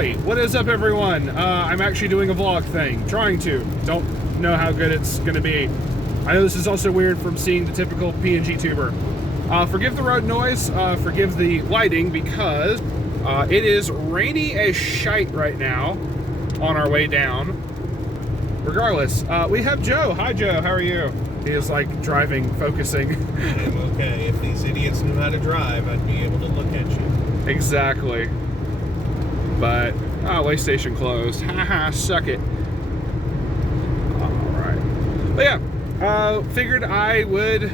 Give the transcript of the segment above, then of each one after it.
Ahoy! What is up, everyone? I'm actually doing a vlog thing. Trying to. Don't know how good it's going to be. I know this is also weird from seeing the typical PNG tuber. Forgive the road noise. Forgive the lighting because it is rainy as shite right now on our way down. Regardless, we have Joe. Hi, Joe. How are you? He is like driving, focusing. I'm okay. If these idiots knew how to drive, I'd be able to look at you. Exactly. But, way station closed. Haha, suck it. Alright. But yeah, figured I would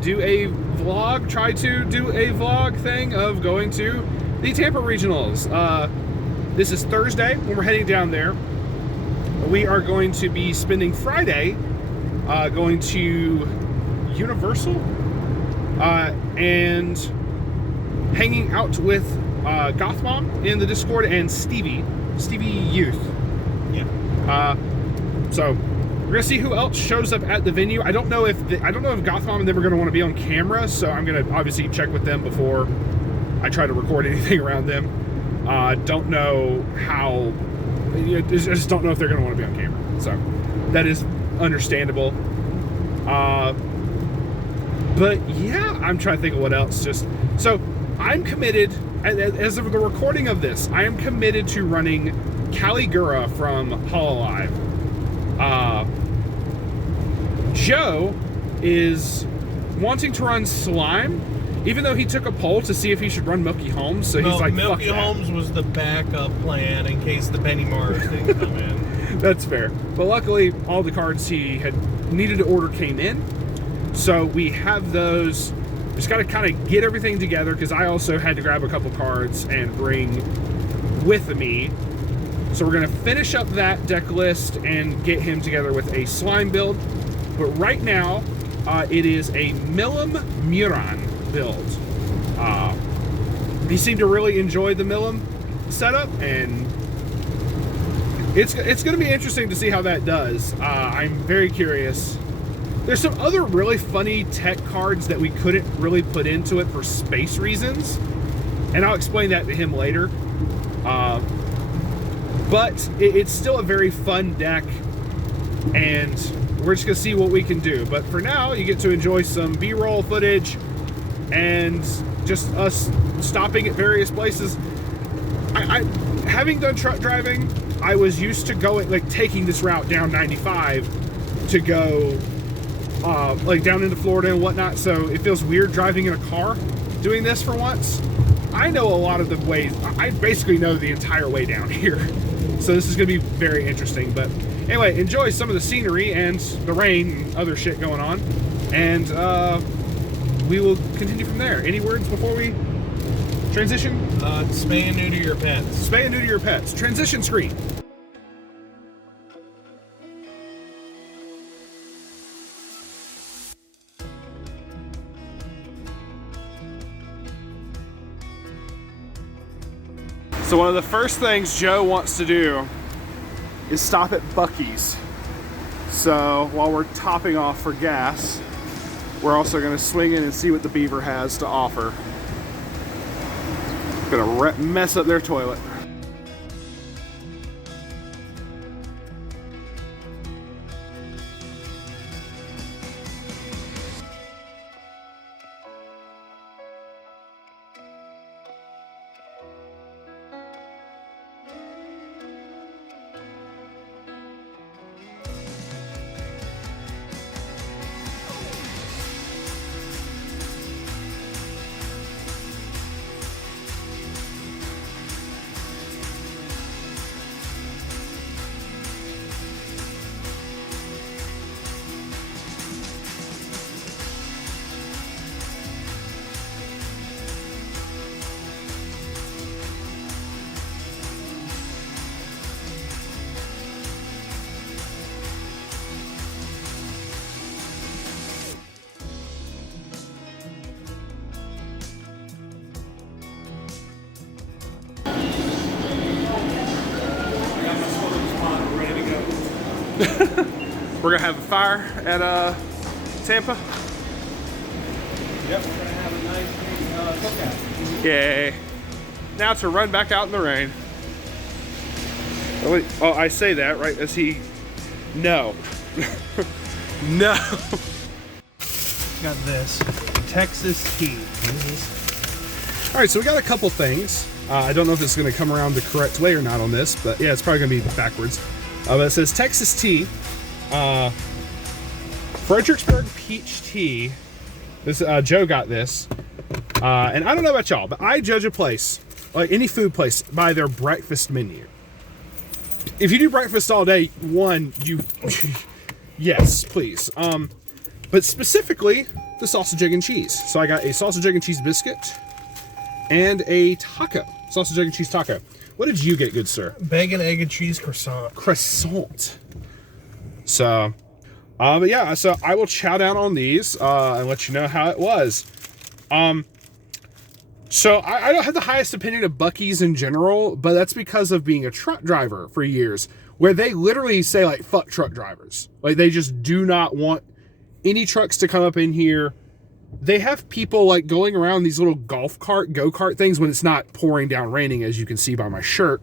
do a vlog, try to do a vlog thing of going to the Tampa Regionals. This is Thursday when we're heading down there. We are going to be spending Friday going to Universal and hanging out with Gothmom in the Discord and Stevie Youth. Yeah. So we're gonna see who else shows up at the venue. I don't know if Gothmom and them are gonna want to be on camera, so I'm gonna obviously check with them before I try to record anything around them. Don't know how. I just don't know if they're gonna want to be on camera, so that is understandable. But yeah, I'm trying to think of what else. So I'm committed. As of the recording of this, I am committed to running Caligura from Hololive. Joe is wanting to run Slime, even though he took a poll to see if he should run Milky Holmes. So he's like, Milky Holmes was the backup plan in case the Penny Mars didn't come in. That's fair. But luckily, all the cards he had needed to order came in. So we have those. Just got to kind of get everything together because I also had to grab a couple cards and bring with me. So we're going to finish up that deck list and get him together with a Slime build. But right now, it is a Milim Muran build. He seemed to really enjoy the Milim setup, and it's going to be interesting to see how that does. I'm very curious. There's some other really funny tech cards that we couldn't really put into it for space reasons, and I'll explain that to him later. But it's still a very fun deck, and we're just gonna see what we can do. But for now, you get to enjoy some B-roll footage and just us stopping at various places. I having done truck driving, I was used to going, like, taking this route down 95 to go like down into Florida and whatnot, so it feels weird driving in a car doing this for once. I know a lot of the ways. I basically know the entire way down here, so this is going to be very interesting. But anyway, enjoy some of the scenery and the rain and other shit going on, and we will continue from there. Any words before we transition? Spay and neuter your pets. Spay and neuter your pets. Transition screen. So one of the first things Joe wants to do is stop at Buc-ee's. So while we're topping off for gas, we're also going to swing in and see what the Beaver has to offer. Gonna mess up their toilet. We're gonna have a fire at Tampa. Yep, we're gonna have a nice big cookout. Yay! Now to run back out in the rain. Oh, I say that, right, as he... No. No. Got this. Texas tea. All right, so we got a couple things. I don't know if it's going to come around the correct way or not on this, but yeah, it's probably going to be backwards. But it says Texas tea, Fredericksburg peach tea. This Joe got this, and I don't know about y'all, but I judge a place, like any food place, by their breakfast menu. If you do breakfast all day, yes, please. But specifically the sausage, egg, and cheese. So I got a sausage, egg, and cheese biscuit and a taco. Sausage, egg, and cheese taco. What did you get, good sir? Bacon, egg, and cheese croissant. Croissant. So, but yeah, so I will chow down on these and let you know how it was. So I don't have the highest opinion of Buc-ee's in general, but that's because of being a truck driver for years, where they literally say, like, fuck truck drivers. Like, they just do not want any trucks to come up in here. They have people like going around these little go-kart things when it's not pouring down raining, as you can see by my shirt.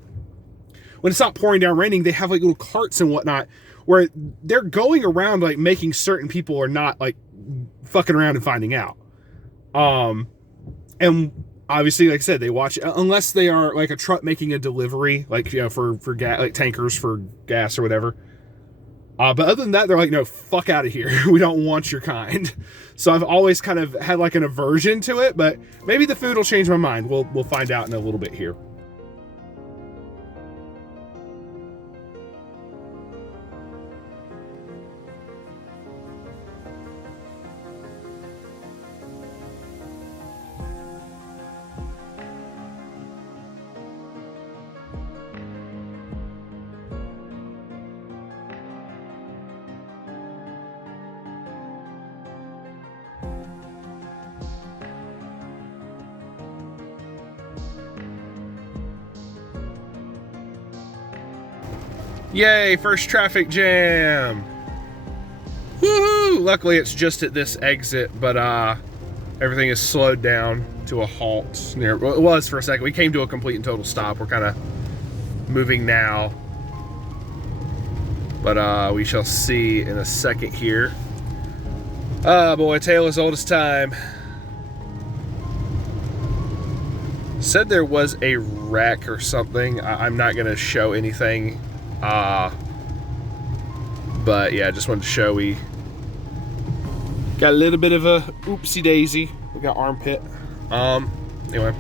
When it's not pouring down raining, they have like little carts and whatnot where they're going around like making certain people are not like fucking around and finding out. And obviously, like I said, they watch, unless they are like a truck making a delivery, like, you know, for gas, like tankers for gas or whatever. But other than that, they're like, no, fuck out of here. We don't want your kind. So I've always kind of had like an aversion to it, but maybe the food will change my mind. We'll find out in a little bit here. Yay, first traffic jam. Woohoo! Luckily it's just at this exit, but everything is slowed down to a halt near, well, it was for a second. We came to a complete and total stop. We're kind of moving now. But we shall see in a second here. Ah, boy, tale as old as time. Said there was a wreck or something. I'm not gonna show anything. But yeah, I just wanted to show we got a little bit of a oopsie daisy. We got armpit. Anyway.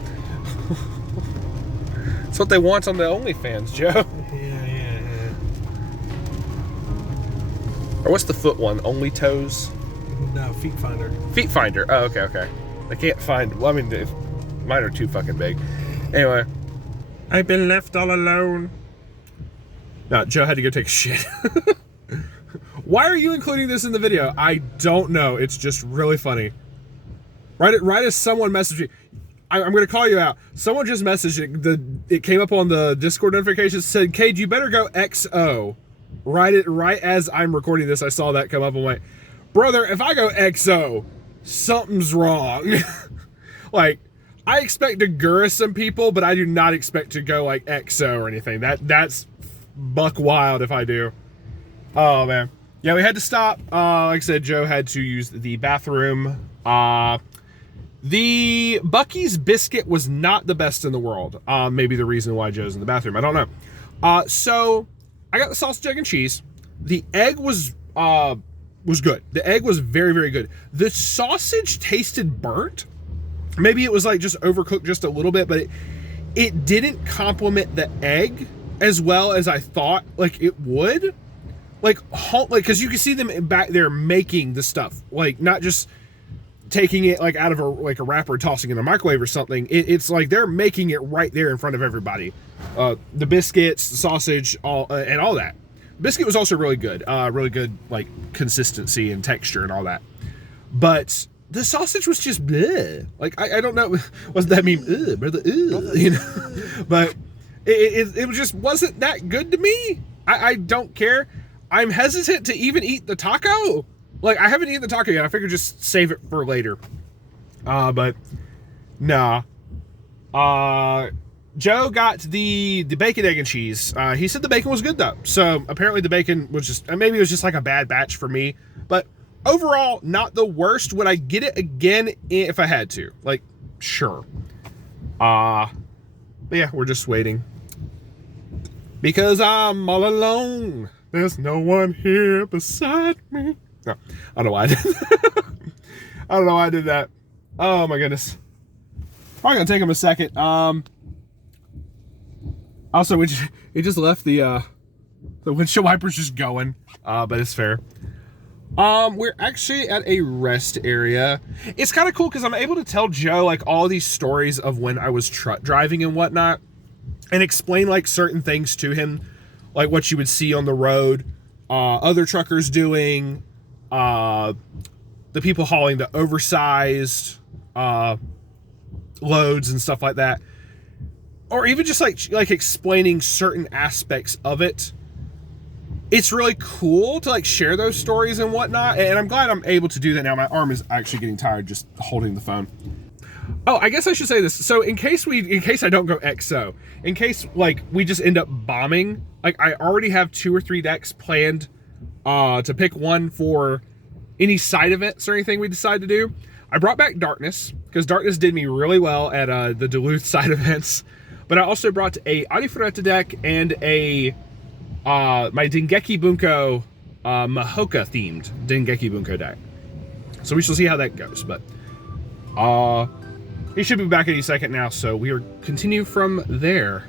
That's what they want on the OnlyFans, Joe. Yeah. Or what's the foot one? Only toes? No, feet finder. Feet finder. Oh, okay. They can't find, well, I mean, mine are too fucking big. Anyway. I've been left all alone. No, Joe had to go take a shit. Why are you including this in the video? I don't know. It's just really funny. Right as someone messaged me. I'm going to call you out. Someone just messaged it. It came up on the Discord notification. Said, Kade, you better go XO. Right as I'm recording this, I saw that come up. I'm like, brother, if I go XO, something's wrong. Like, I expect to gurr some people, but I do not expect to go like XO or anything. That's buck wild if I do. Oh man. Yeah, we had to stop. Like I said, Joe had to use the bathroom. The Buc-ee's biscuit was not the best in the world. Maybe the reason why Joe's in the bathroom, I don't know. So I got the sausage, egg, and cheese. The egg was good. The egg was very, very good. The sausage tasted burnt. Maybe it was like just overcooked just a little bit, but it didn't complement the egg as well as I thought like it would. Like, because you can see them back there making the stuff, like not just taking it like out of a wrapper and tossing it in a microwave or something. It's like they're making it right there in front of everybody. The biscuits, the sausage, and all that. Biscuit was also really good like consistency and texture and all that. But the sausage was just bleh. Like I don't know what does that mean, brother, you know. But it just wasn't that good to me. I don't care. I'm hesitant to even eat the taco. Like, I haven't eaten the taco yet. I figured just save it for later. But nah. Joe got the bacon, egg, and cheese. He said the bacon was good though. So apparently the bacon was just, maybe it was just like a bad batch for me, but overall not the worst. Would I get it again if I had to? Like, sure. But yeah, we're just waiting because I'm all alone. There's no one here beside me. No, I don't know why I did that. I don't know why I did that. Oh my goodness. Probably gonna take him a second. Also, it just left the windshield wipers just going, but it's fair. We're actually at a rest area. It's kind of cool because I'm able to tell Joe like all these stories of when I was truck driving and whatnot, and explain like certain things to him, like what you would see on the road, other truckers doing, the people hauling the oversized loads and stuff like that, or even just like explaining certain aspects of it. It's really cool to like share those stories and whatnot, and I'm glad I'm able to do that now. My arm is actually getting tired just holding the phone. Oh, I guess I should say this. So in case I don't go XO, in case like we just end up bombing, like I already have 2 or 3 decks planned to pick one for any side events or anything we decide to do. I brought back Darkness because Darkness did me really well at the Duluth side events, but I also brought a Arifureta deck and a my Dengeki Bunko Mahoka themed Dengeki Bunko deck. So we shall see how that goes, but he should be back any second now, so we are continue from there.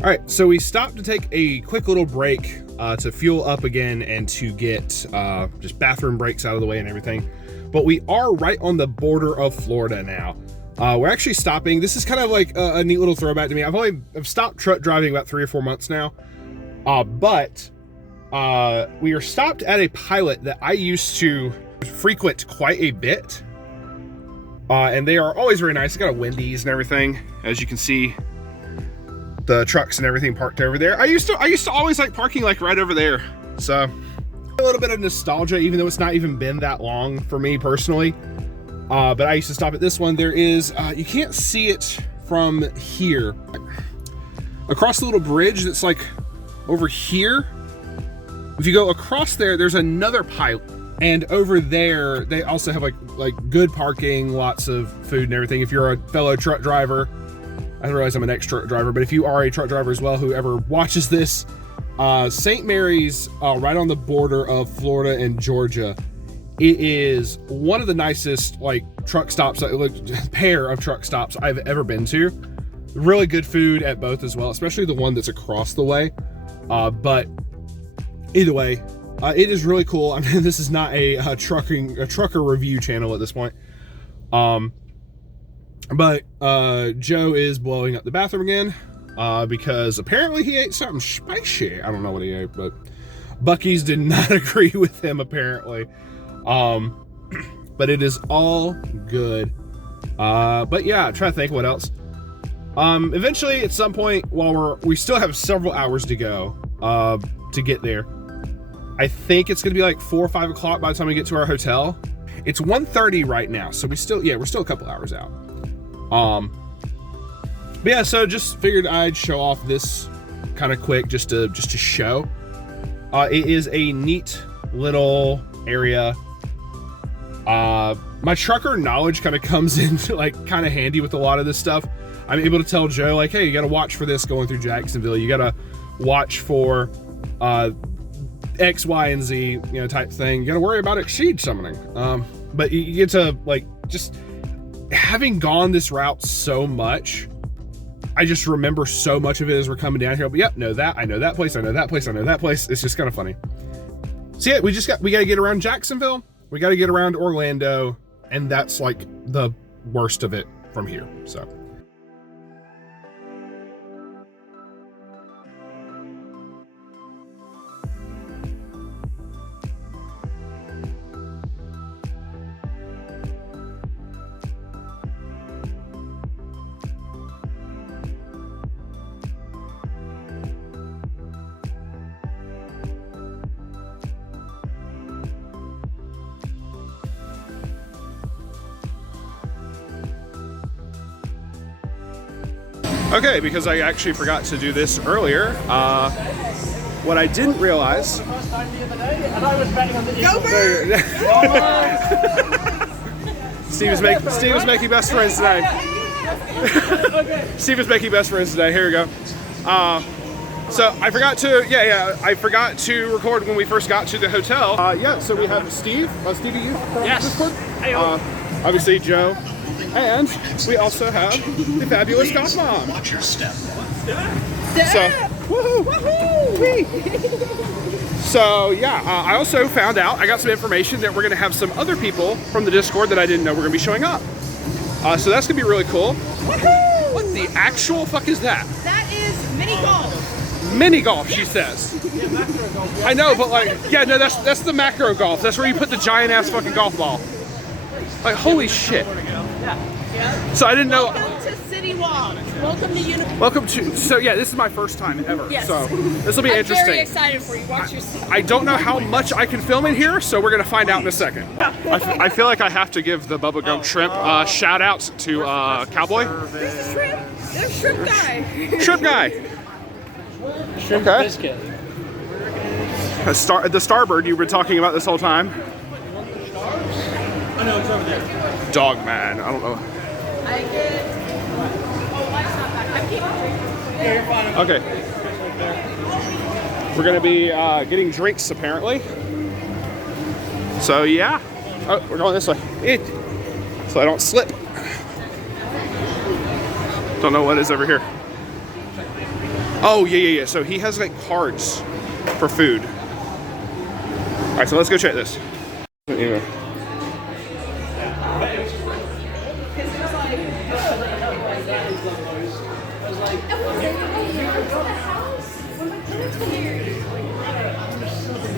All right, so we stopped to take a quick little break to fuel up again and to get just bathroom breaks out of the way and everything. But we are right on the border of Florida now. We're actually stopping. This is kind of like a neat little throwback to me. I've stopped truck driving about 3 or 4 months now. But we are stopped at a pilot that I used to frequent quite a bit. And they are always very nice. It's got a Wendy's and everything, as you can see. The trucks and everything parked over there. I used to always like parking like right over there. So a little bit of nostalgia, even though it's not even been that long for me personally. But I used to stop at this one. There is, you can't see it from here. Across the little bridge that's like over here. If you go across there, there's another pilot. And over there, they also have like good parking, lots of food and everything. If you're a fellow truck driver, I realize I'm an ex-truck driver, but if you are a truck driver as well, whoever watches this, St. Mary's, right on the border of Florida and Georgia, it is one of the nicest like truck stops, pair of truck stops I've ever been to. Really good food at both as well, especially the one that's across the way. But either way, it is really cool. I mean, this is not a trucker review channel at this point. But Joe is blowing up the bathroom again because apparently he ate something spicy. I don't know what he ate, but Buc-ee's did not agree with him apparently. But it is all good. But yeah, try to think what else. Eventually at some point, while we still have several hours to go to get there. I think it's gonna be like 4 or 5 o'clock by the time we get to our hotel. It's 1:30 right now, so we're still a couple hours out. But yeah, so just figured I'd show off this kind of quick just to show. It is a neat little area. My trucker knowledge kind of comes into like kind of handy with a lot of this stuff. I'm able to tell Joe like, hey, you got to watch for this going through Jacksonville. You got to watch for X, Y, and Z, type thing. You got to worry about Exceed summoning. But you get to like just having gone this route so much, I just remember so much of it as we're coming down here. But yep, know that. I know that place. I know that place. I know that place. It's just kind of funny. So yeah, we got to get around Jacksonville. We got to get around Orlando, and that's like the worst of it from here. So. Okay, because I actually forgot to do this earlier. What I didn't realize. Go Birds! Steve is making best friends today. Steve is making best friends today. Here we go. So I forgot to, I forgot to record when we first got to the hotel. So we have Steve. Stevie, you? Yes. Hey, obviously Joe. And we also have the fabulous Goth Mom. Watch your step. So, so yeah, I also found out, I got some information that we're going to have some other people from the Discord that I didn't know were going to be showing up. So that's going to be really cool. What the actual fuck is that? That is mini golf. Mini golf, she says. I know, but like, yeah, no, that's the macro golf. That's where you put the giant ass fucking golf ball. Like, holy shit. So I didn't know. Welcome to City Walk. Welcome to Universal. Welcome to. So yeah, this is my first time ever. Yes. So this will be I'm interesting. very excited for you. Watch your seat. I don't know how much I can film in here, so we're gonna find out in a second. I feel like I have to give the bubblegum shrimp shout outs to Cowboy. There's a shrimp. There's shrimp guy. Shrimp guy. Shrimp Okay. biscuit. The Starbird you were talking about this whole time. I know it's over there. Dog man. I don't know. I get. Oh, Weiss not back. I'm keeping Yeah, you're fine. Okay. We're gonna be getting drinks apparently. So yeah. Oh, we're going this way. So I don't slip. Don't know what is over here. Oh yeah. So he has like cards for food. All right, so let's go check this. Anyway.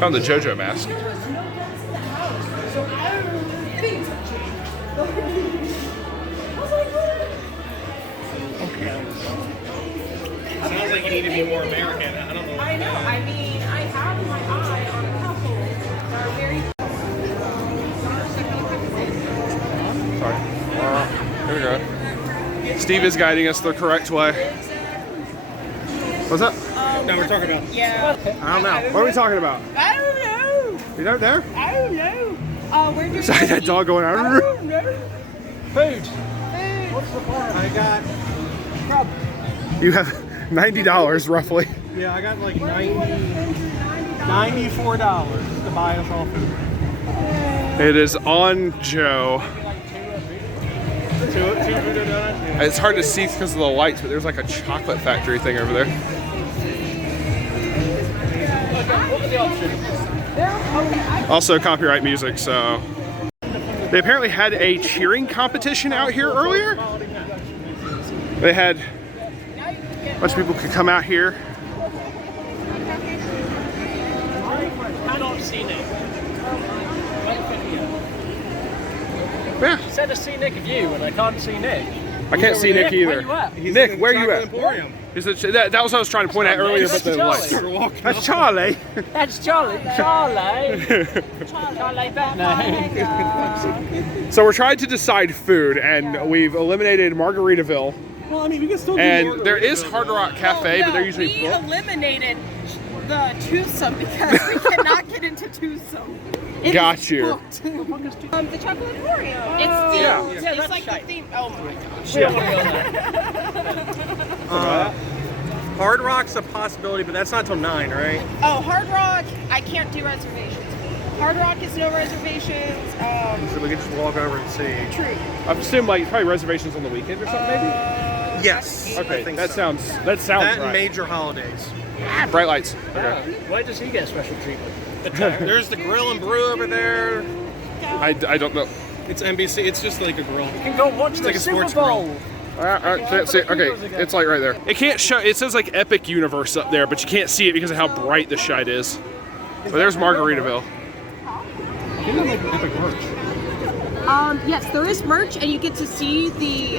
Found the JoJo mask. Sounds like you need to be more American. I don't know. I know. I mean, I have my eye on a couple that are very. Sorry. Here we go. Steve is guiding us the correct way. What's up? No, we're talking about. Yeah. I don't know. What are we talking about? I don't know. You know there? I don't know. We're doing. Sorry, that dog going out. I don't know. Food. Food. What's the plan? I got. Crab. You have $90 roughly. Yeah, I got like $94 to buy us all food. It is on Joe. Two voodoo donuts. Yeah. It's hard to see because of the lights, but there's like a chocolate factory thing over there. What were the options? Also copyright music, so. They apparently had a cheering competition out here earlier. They had a bunch of people could come out here. I don't see Nick. Yeah, You said to see Nick of you, and I can't see Nick. I can't see Nick either. Where you at? Nick, where you at? Emporium. That was what I was trying to point at earlier, but the lights. That's Charlie. That's Charlie. Charlie. Charlie back. So we're trying to decide food, and we've eliminated Margaritaville. Well, I mean, we can still do And there is Hard Rock Cafe, but they're usually we booked. eliminated the twosome because we cannot get into twosome. It Got is you. booked. The chocolate Emporium. It's themed. Yeah. It's that's like shite. the theme. Oh my gosh. Hard Rock's a possibility, but that's not till 9, right? Oh, Hard Rock. I can't do reservations. Hard Rock is no reservations. So we can just walk over and see. True. I assume like probably reservations on the weekend or something, maybe. Yes. I Okay, think that so. sounds That right. and major holidays. Bright lights. Okay. Why does he get special treatment? There's the grill and brew over there. I don't know. It's NBC. It's just like a grill. You can go watch the like a Super sports Bowl. Can't see. Okay, it's like right there. It can't show. It says like Epic Universe up there, but you can't see it because of how bright the shite is. But there's Margaritaville. You have like epic merch. Yes, there is merch, and you get to see the.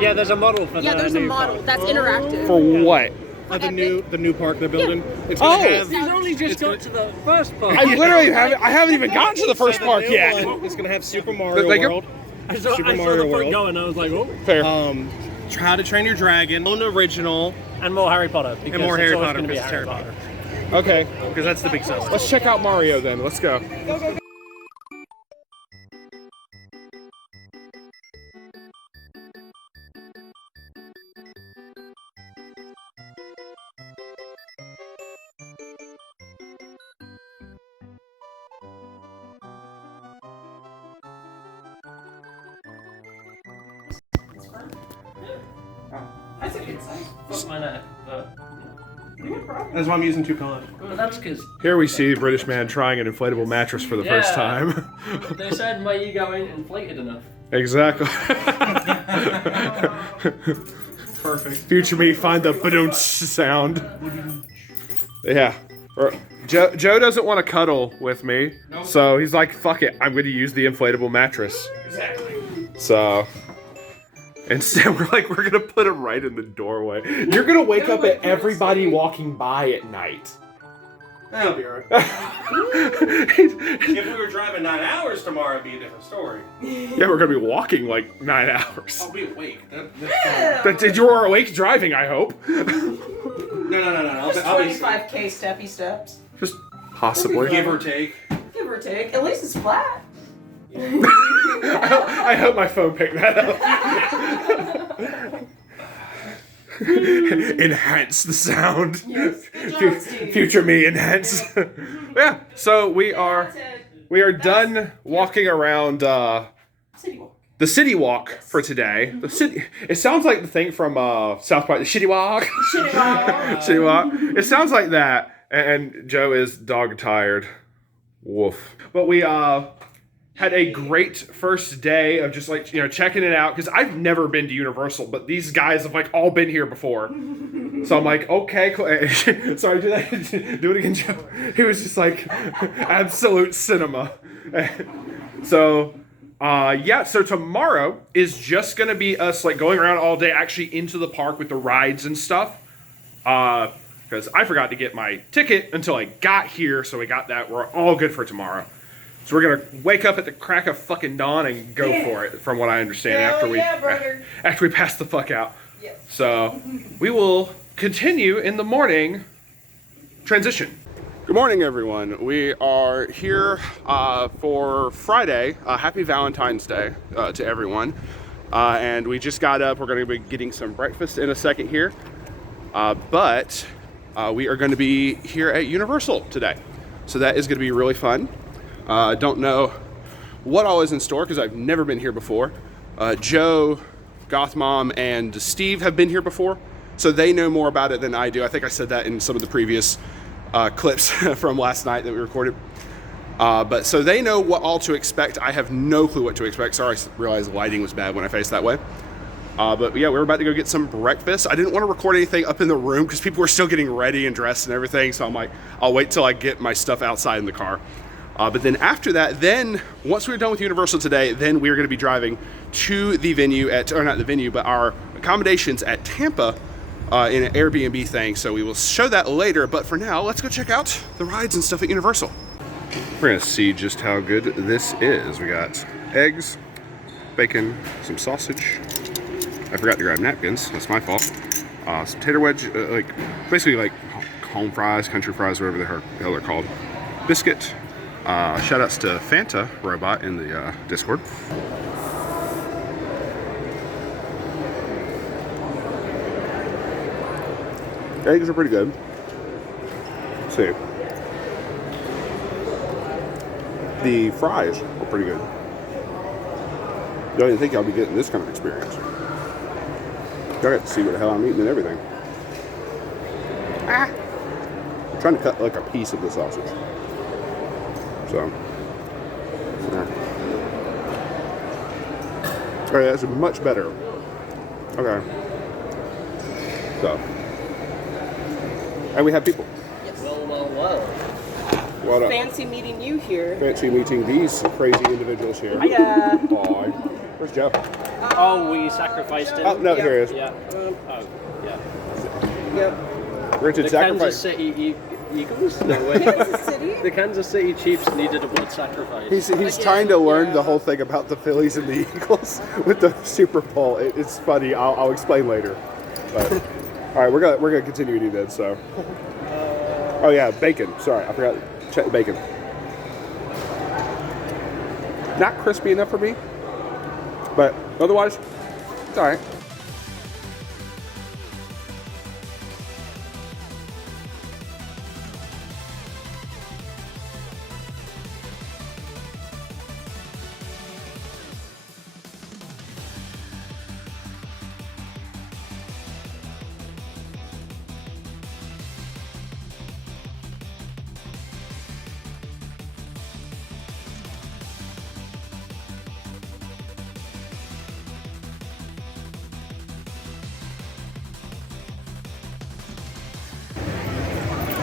Yeah, there's a model for Yeah, the there's a new model park. that's interactive. For what? The new park they're building. It's Oh. gonna have. He's only just got to the first part. I literally haven't. I haven't even gotten to the first park new yet. one is gonna have Super Mario Like a- World. I saw Super the Mario front World. going, I was like, oh. Fair. How to Train Your Dragon, own original, And more Harry Potter. Because and more it's Harry always Potter gonna be because it's Harry Potter. Potter. Okay, Because that's the big seller. let's check out Mario then. Let's go. That's a good size. Fuck my neck, but That's why I'm using two pillows. well, that's because Here we see the British man trying an inflatable mattress for the first Yeah. time. they said my ego ain't inflated enough. Exactly. Perfect. Future me, find the ba sound. Yeah. Joe doesn't want to cuddle with me, so he's like, fuck it, I'm going to use the inflatable mattress. Exactly. So, instead we're going to put him right in the doorway. You're going to wake up at everybody walking by at night. That'll be alright. If we were driving 9 hours tomorrow, it'd be a different story. Yeah, we're going to be walking like 9 hours. I'll be awake. That's fine. You're awake driving, I hope. No. I'll be 25K steppy steps. Just possibly. give or take. Give or take. At least it's flat. I hope my phone picked that up. Enhance the sound. Yes. Good job, Steve. Future me enhance. Yeah, so we are done walking around City Walk. the city walk for today. The city. It sounds like the thing from South Park, the shitty walk. Shitty Walk. Shitty walk. It sounds like that. And Joe is dog tired. Woof. But we had a great first day of just like, checking it out. Because I've never been to Universal, but these guys have like all been here before. So I'm like, okay, cool. Sorry, do it again, Joe. He was just like, absolute cinema. So, so tomorrow is just going to be us like going around all day, actually into the park with the rides and stuff. Because I forgot to get my ticket until I got here, so we got that. We're all good for tomorrow. So we're gonna wake up at the crack of fucking dawn and go for it, from what I understand. Hell yeah, brother. After we pass the fuck out. Yes. So we will continue in the morning. Transition. Good morning, everyone. We are here for Friday. Happy Valentine's Day to everyone. And we just got up. We're going to be getting some breakfast in a second here. But we are going to be here at Universal today. So that is going to be really fun. I don't know what all is in store because I've never been here before. Joe, Goth Mom, and Steve have been here before, so they know more about it than I do. I think I said that in some of the previous clips from last night that we recorded. But so they know what all to expect. I have no clue what to expect. Sorry, I realized the lighting was bad when I faced that way. But yeah, we're about to go get some breakfast. I didn't want to record anything up in the room because people were still getting ready and dressed and everything. So I'm like, I'll wait till I get my stuff outside in the car. But then after that, then once we're done with Universal today, then we're going to be driving to the venue or not the venue, but our accommodations at Tampa in an Airbnb thing. So we will show that later. But for now, let's go check out the rides and stuff at Universal. We're going to see just how good this is. We got eggs, bacon, some sausage. I forgot to grab napkins. That's my fault. Some tater wedge, basically like home fries, country fries, whatever the hell they're called. Biscuit. Shout outs to Fanta Robot in the Discord. Eggs are pretty good. Let's see. The fries are pretty good. I didn't think I'd be getting this kind of experience. I got to see what the hell I'm eating and everything. I'm trying to cut like a piece of the sausage. So, yeah. Okay, that's much better. Okay. So, and we have people. Well. What up? Fancy meeting you here. Fancy meeting these crazy individuals here. Hiya. Aw. Where's Joe? Oh, we sacrificed him. Oh, no, Yeah. here he is. Yeah. Oh, yeah. Yep. Richard The sacrifice. Kansas City Eagles? No way. Kansas City? The Kansas City Chiefs needed a blood sacrifice. He's trying to learn the whole thing about the Phillies and the Eagles with the Super Bowl. It's funny. I'll explain later. But, all right, we're gonna continue eating then. So, oh yeah, bacon. Sorry, I forgot to check the bacon. Not crispy enough for me, but otherwise, it's all right.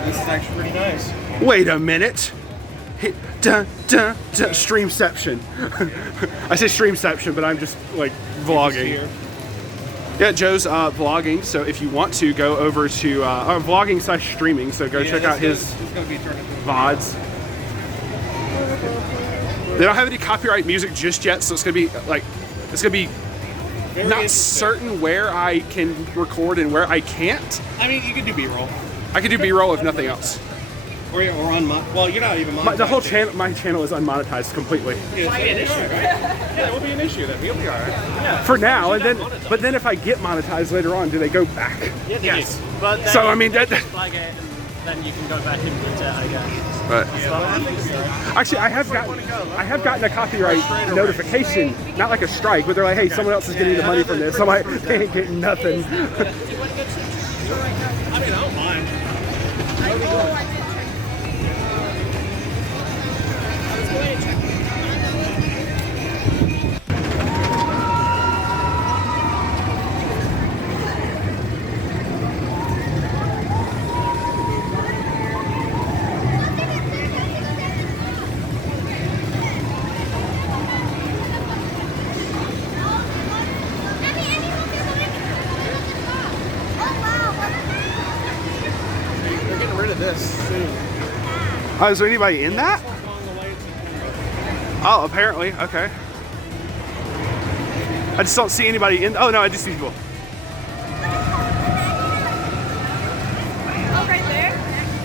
This is actually pretty nice. Wait a minute. Streamception. I say streamception, but I'm just like vlogging. Yeah, Joe's vlogging, so if you want to go over to vlogging / streaming, so go check out his VODs. They don't have any copyright music just yet, so it's gonna be like, it's gonna be not certain where I can record and where I can't. I mean, you could do B-roll. I could do B-roll if nothing else. Or on well, you're not even monetized. The whole channel, my channel is unmonetized completely. Yeah, an issue, right? Yeah, it will be an issue then. You'll be all right. Yeah. For now, and then, but then if I get monetized later on, do they go back? Yeah, they Yes. do. But then So, I mean, that- flag it, and then you can go back and delete it, I guess. But I think you'll be all right. actually, I have gotten a copyright notification, not like a strike, but they're like, hey, someone else is getting the money from this. I'm like, they ain't getting nothing. I mean, I don't mind. They're getting rid of this soon. Oh, is there anybody in that? Oh, apparently. Okay. I just don't see anybody in. Oh no, I just see people. Oh, right there?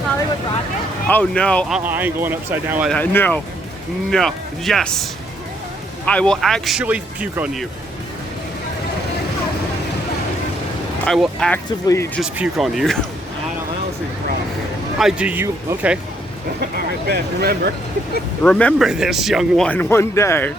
Hollywood Rocket? Oh no, I ain't going upside down like that. No, no, yes. I will actually puke on you. I will actively just puke on you. I don't see the problem. I do you. Okay. All right, Ben, remember. Remember this, young one day.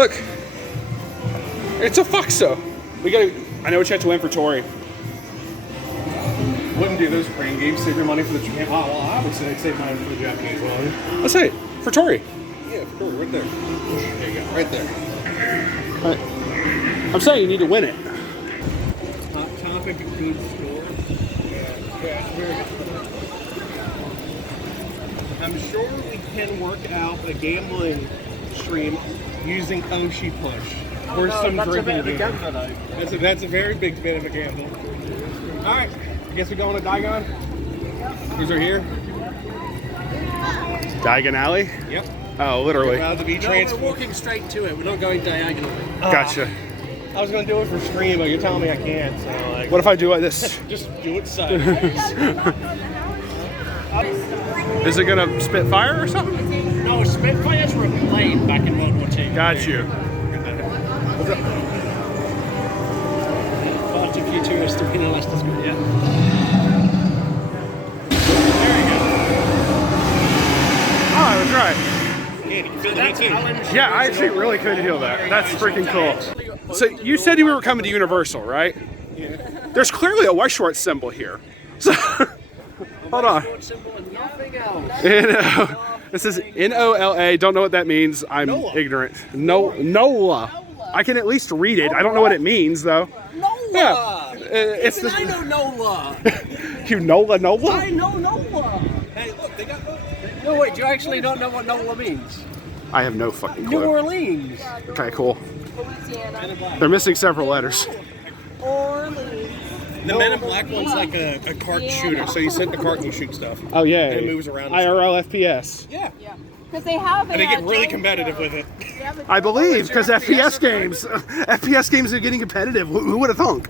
Look, it's a Foxo. We gotta. I know what you have to win for Tori. Wouldn't do those brain games. Save your money for the Japan. Oh, well, I would say I'd save mine for the Japanese one. Let's say it for Tori. Yeah, for sure. Right there. There you go. Right there. All right. I'm saying you need to win it. Hot topic good store. Yeah, very good. I'm sure we can work out a gambling stream using Oshi Push. Or some that's a bit drinking of a game. gamble, though. That's a very big bit of a gamble. All right, I guess we go on a Diagon. Who's are here? Diagon Alley? Yep. Oh, literally. About to be No, we're transformed. walking straight to it. We're not going diagonally. Gotcha. I was gonna do it for stream, but you're telling me I can't. So like, What if I do like this? just do it sideways. Is it gonna spit fire or something? No, Spitfires were a plane back in World War II. Got you. Far too few tourists to be in Alaska School, yeah. Oh, I was right. Yeah, you can feel the heat too. Yeah, I actually really could feel that. That's freaking cool. So you said you were coming to Universal, right? Yeah. There's clearly a Weiss Schwarz symbol here. So, hold on. Short symbol and nothing else. This is NOLA. Don't know what that means. I'm NOLA. ignorant. NOLA. I can at least read it. I don't know what it means though. NOLA! Yeah. It's Even the, I know NOLA! you NOLA. I know NOLA! Hey, look, they got. No, wait, you actually don't know what NOLA means? I have no fucking New clue. Orleans! Okay, cool. Louisiana. They're missing several letters. Orleans. The Men in Black one's like a cart shooter, so you sit in the cart and you shoot stuff. Oh yeah. And it moves around. IRL FPS. Yeah. Yeah. Because they have And they get really competitive with it. I believe because FPS games, FPS games are getting competitive. Who would have thunk?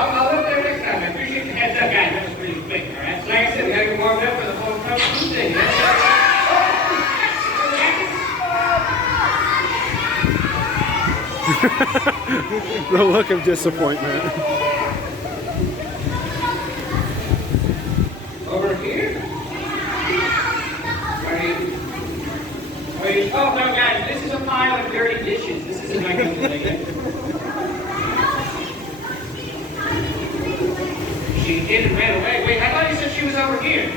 I'll look there next time. I appreciate the heads up, guys. That was pretty quick, all right? So like I said, we gotta get warmed up for the whole company thing. The look of disappointment. Over here? Wait. Oh, no, guys, this is a pile of dirty dishes. This isn't like a She did and ran away. Wait, I thought you said she was over here.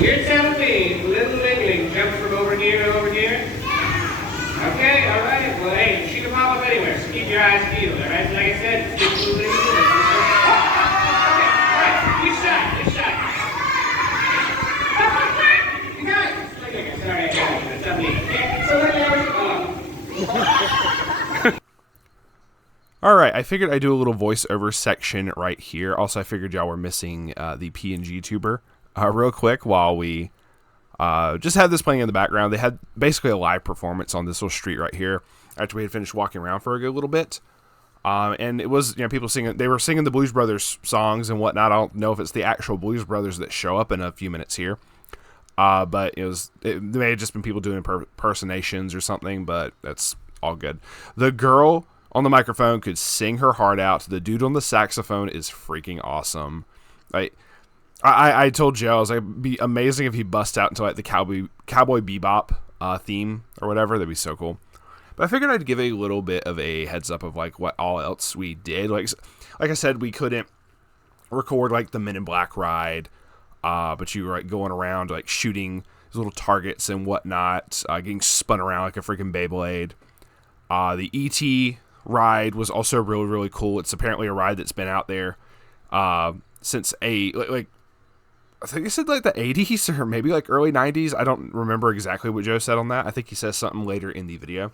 You're telling me little Lingling jumped from over here to over here? Okay, all right. Well, hey, she can pop up anywhere, so keep your eyes peeled, all right? Like I said, stick to the Lingling. Okay, all right. Good shot, good shot. You got it. Like I said, all right, guys, that's not me. Okay, so let me have All right, I figured I'd do a little voiceover section right here. Also, I figured y'all were missing the PNG tuber real quick while we just had this playing in the background. They had basically a live performance on this little street right here after we had finished walking around for a good little bit. And it was, people singing, they were singing the Blues Brothers songs and whatnot. I don't know if it's the actual Blues Brothers that show up in a few minutes here. But it may have just been people doing impersonations or something, but that's all good. The girl on the microphone could sing her heart out. The dude on the saxophone is freaking awesome. I told Joe, I was like, it'd be amazing if he bust out into like the Cowboy Bebop theme or whatever. That'd be so cool. But I figured I'd give a little bit of a heads up of like what all else we did. Like I said, we couldn't record like the Men in Black ride, but you were like going around like shooting these little targets and whatnot, getting spun around like a freaking Beyblade. The ET ride was also really, really cool. It's apparently a ride that's been out there since I think he said like the 80s or maybe like early 90s. I don't remember exactly what Joe said on that. I think he says something later in the video.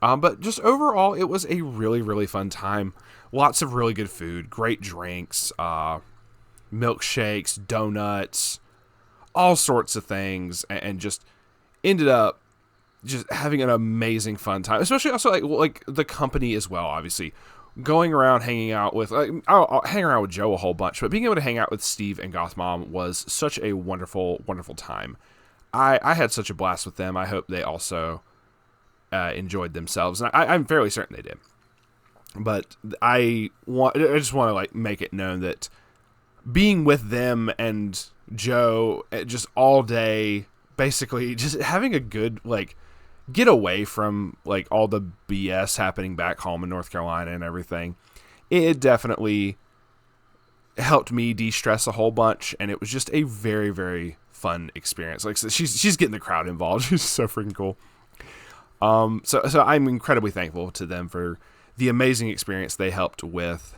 But just overall, it was a really, really fun time. Lots of really good food, great drinks, milkshakes, donuts, all sorts of things, and just ended up just having an amazing fun time, especially also like the company as well. Obviously, going around hanging out with I'll hang around with Joe a whole bunch, but being able to hang out with Steve and Goth Mom was such a wonderful time. I had such a blast with them. I hope they also enjoyed themselves, and I'm fairly certain they did. But I just want to like make it known that being with them and Joe just all day, basically just having a good like get away from like all the BS happening back home in North Carolina and everything, it definitely helped me de-stress a whole bunch, and it was just a very, very fun experience. Like, so she's getting the crowd involved. She's so freaking cool. So I'm incredibly thankful to them for the amazing experience they helped with,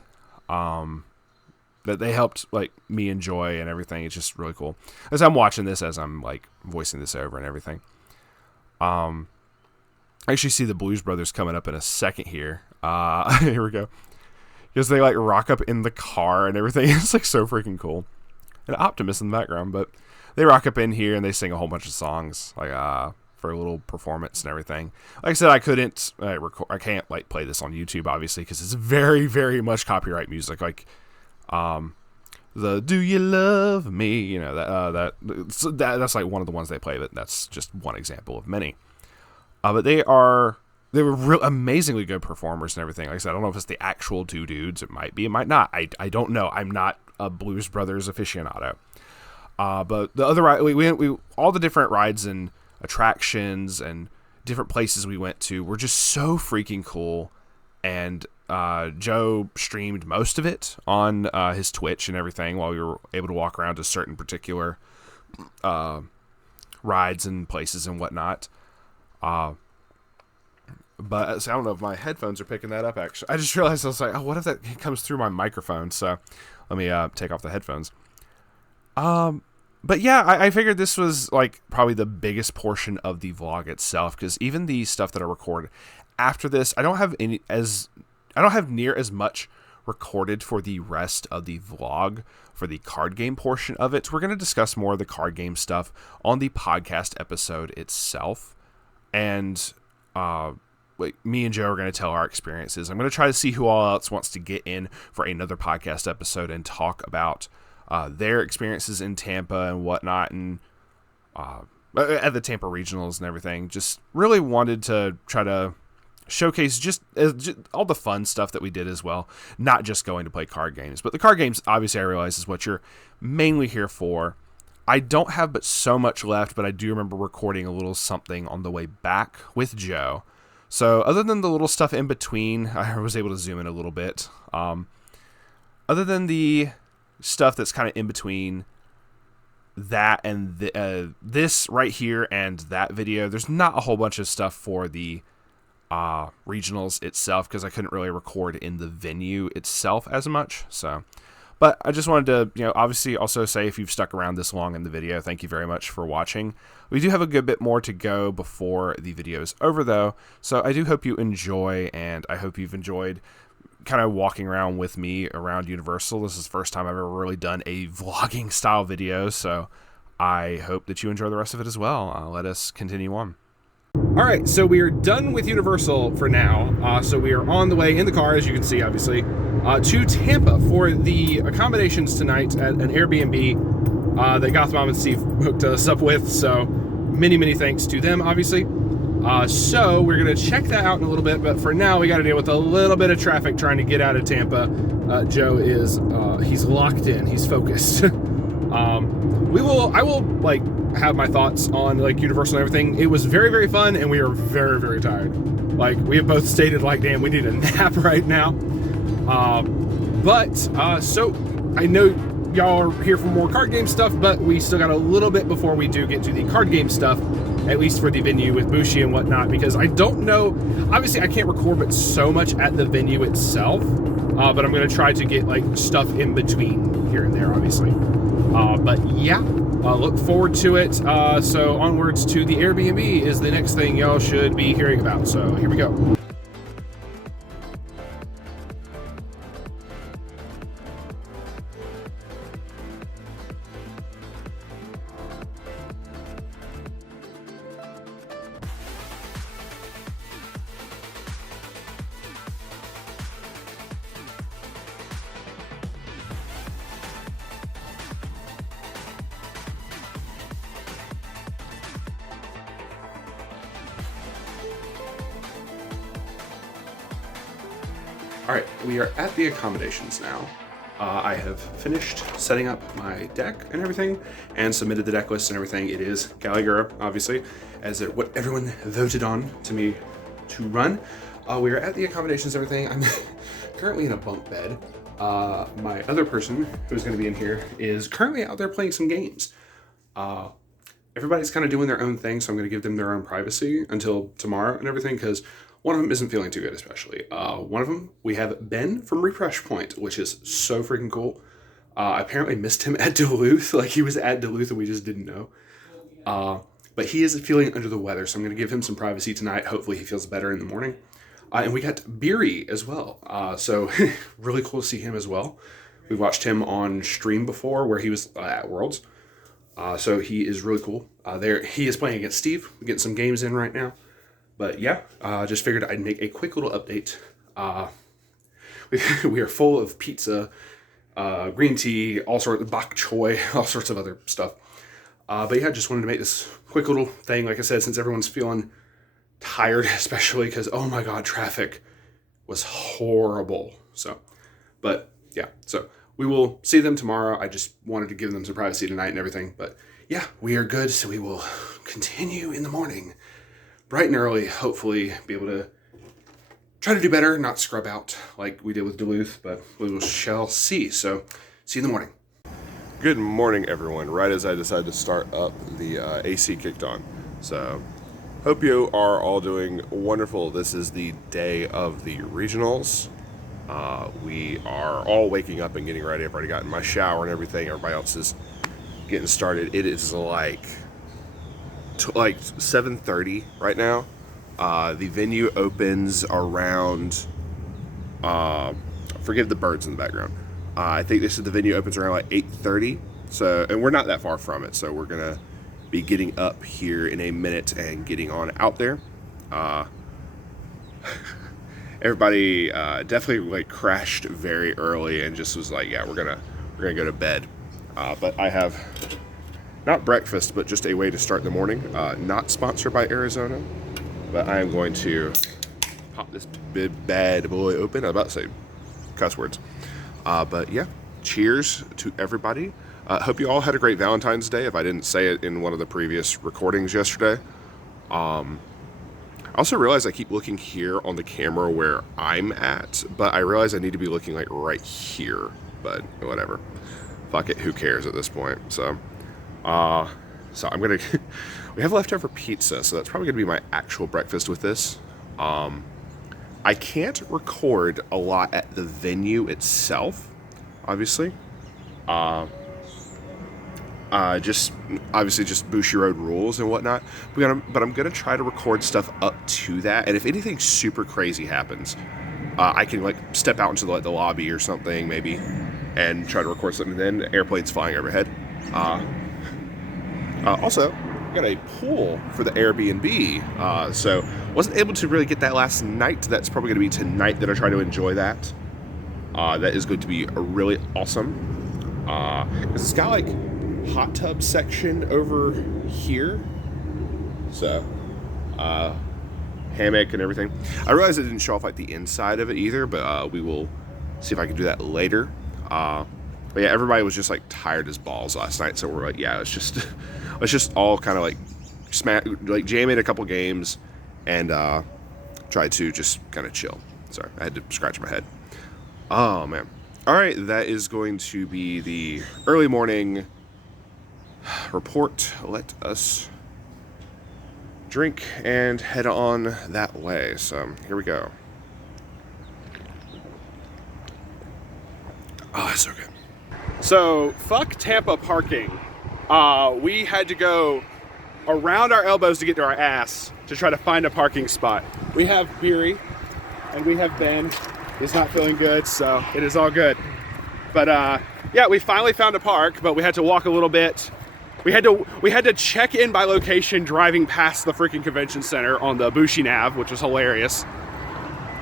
that they helped like me enjoy and everything. It's just really cool. As I'm watching this, as I'm like voicing this over and everything. I actually see the Blues Brothers coming up in a second here. Here we go. Because they like rock up in the car and everything. It's like so freaking cool. And Optimus in the background, but they rock up in here and they sing a whole bunch of songs like for a little performance and everything. Like I said, I couldn't record. I can't like play this on YouTube obviously because it's very, very much copyright music. Like the "Do You Love Me?" You know that's like one of the ones they play, but that's just one example of many. But they were real amazingly good performers and everything. Like I said, I don't know if it's the actual two dudes. It might be. It might not. I don't know. I'm not a Blues Brothers aficionado. But the other ride, we all the different rides and attractions and different places we went to were just so freaking cool. And Joe streamed most of it on his Twitch and everything while we were able to walk around to certain particular rides and places and whatnot. But so I don't know if my headphones are picking that up, actually. I just realized, I was like, oh, what if that comes through my microphone? So let me take off the headphones. But yeah, I figured this was like probably the biggest portion of the vlog itself, because even the stuff that I record after this, I don't have near as much recorded for the rest of the vlog for the card game portion of it. We're going to discuss more of the card game stuff on the podcast episode itself. And me and Joe are going to tell our experiences. I'm going to try to see who all else wants to get in for another podcast episode and talk about their experiences in Tampa and whatnot, and at the Tampa regionals and everything. Just really wanted to try to showcase just all the fun stuff that we did as well, not just going to play card games. But the card games, obviously, I realize is what you're mainly here for. I don't have but so much left, but I do remember recording a little something on the way back with Joe. So other than the little stuff in between, I was able to zoom in a little bit. Other than the stuff that's kind of in between that and this right here and that video, there's not a whole bunch of stuff for the regionals itself, because I couldn't really record in the venue itself as much. So, but I just wanted to, obviously also say, if you've stuck around this long in the video, thank you very much for watching. We do have a good bit more to go before the video is over, though. So I do hope you enjoy, and I hope you've enjoyed kind of walking around with me around Universal. This is the first time I've ever really done a vlogging style video, so I hope that you enjoy the rest of it as well. Let us continue on. All right, so we are done with Universal for now. So we are on the way in the car, as you can see, obviously, to Tampa for the accommodations tonight at an Airbnb that Goth Mom and Steve hooked us up with. So many thanks to them, obviously. So we're going to check that out in a little bit, but for now we got to deal with a little bit of traffic trying to get out of Tampa. Joe is, he's locked in, he's focused. I will like have my thoughts on like Universal and everything. It was very fun, and we are very tired. Like, we have both stated like, damn, we need a nap right now. So I know y'all are here for more card game stuff, but we still got a little bit before we do get to the card game stuff, at least for the venue with Bushi and whatnot, because I don't know, obviously I can't record but so much at the venue itself, but I'm going to try to get like stuff in between here and there, obviously. But yeah, look forward to it. So onwards to the Airbnb is the next thing y'all should be hearing about. So here we go. All right, we are at the accommodations now. I have finished setting up my deck and everything and submitted the deck list and everything. It is Gallagher, obviously, as what everyone voted on to me to run. We are at the accommodations and everything. I'm currently in a bunk bed. My other person who's going to be in here is currently out there playing some games. Everybody's kind of doing their own thing, so I'm going to give them their own privacy until tomorrow and everything, because one of them isn't feeling too good, especially. One of them, we have Ben from Refresh Point, which is so freaking cool. I apparently missed him at Duluth, like he was at Duluth and we just didn't know. But he is feeling under the weather, so I'm going to give him some privacy tonight. Hopefully he feels better in the morning. And we got Beery as well, so really cool to see him as well. We watched him on stream before where he was at Worlds. So he is really cool. He is playing against Steve. We're getting some games in right now. But yeah, just figured I'd make a quick little update. We are full of pizza, green tea, all sorts of bok choy, all sorts of other stuff. But yeah, just wanted to make this quick little thing. Like I said, since everyone's feeling tired, especially because, oh my God, traffic was horrible. So, but yeah, so we will see them tomorrow. I just wanted to give them some privacy tonight and everything. But yeah, we are good. So we will continue in the morning. Bright and early, hopefully be able to try to do better, not scrub out like we did with Duluth, but we shall see. So, see you in the morning. Good morning, everyone. Right as I decided to start up, the AC kicked on. So, hope you are all doing wonderful. This is the day of the regionals. We are all waking up and getting ready. I've already gotten my shower and everything. Everybody else is getting started. It is like 7:30 right now. The venue opens around, forgive the birds in the background. I think this is the venue opens around like 8:30. So, and we're not that far from it. So we're gonna be getting up here in a minute and getting on out there. Everybody definitely like crashed very early and just was like, yeah, we're gonna go to bed. But I have not breakfast, but just a way to start the morning. Not sponsored by Arizona, but I am going to pop this big bad boy open. I'm about to say cuss words. But yeah, cheers to everybody. Hope you all had a great Valentine's Day, if I didn't say it in one of the previous recordings yesterday. I also realize I keep looking here on the camera where I'm at, but I realize I need to be looking like right here, but whatever. Fuck it, who cares at this point, so I'm gonna, we have leftover pizza, so that's probably gonna be my actual breakfast with this. I can't record a lot at the venue itself, obviously. Just Bushiroad rules and whatnot. But I'm gonna try to record stuff up to that, and if anything super crazy happens, I can like step out into the lobby or something maybe, and try to record something. Then the airplane's flying overhead. Also, got a pool for the Airbnb, so wasn't able to really get that last night. That's probably going to be tonight that I try to enjoy that. That is going to be really awesome, because it's got like hot tub section over here, so hammock and everything. I realized I didn't show off like the inside of it either, but we will see if I can do that later. But yeah, everybody was just like tired as balls last night, so we're like, yeah, let's just all kind of like jam in a couple games and try to just kind of chill. Sorry, I had to scratch my head. Oh man. All right, that is going to be the early morning report. Let us drink and head on that way. So here we go. Oh, that's so good. So, fuck Tampa parking. We had to go around our elbows to get to our ass to try to find a parking spot. We have Beery and we have Ben. He's not feeling good, so it is all good. But yeah, we finally found a park, but we had to walk a little bit. We had to check in by location driving past the freaking convention center on the Bushi Nav, which was hilarious.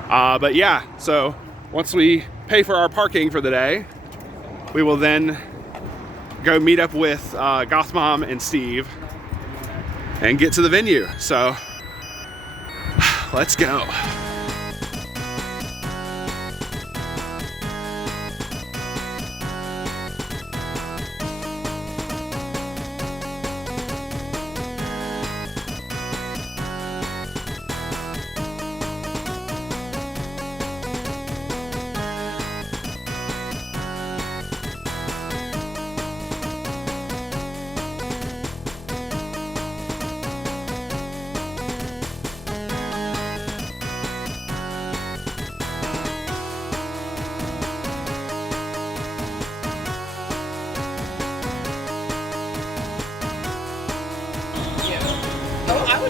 But yeah, so once we pay for our parking for the day, we will then go meet up with Goth Mom and Steve and get to the venue. So let's go.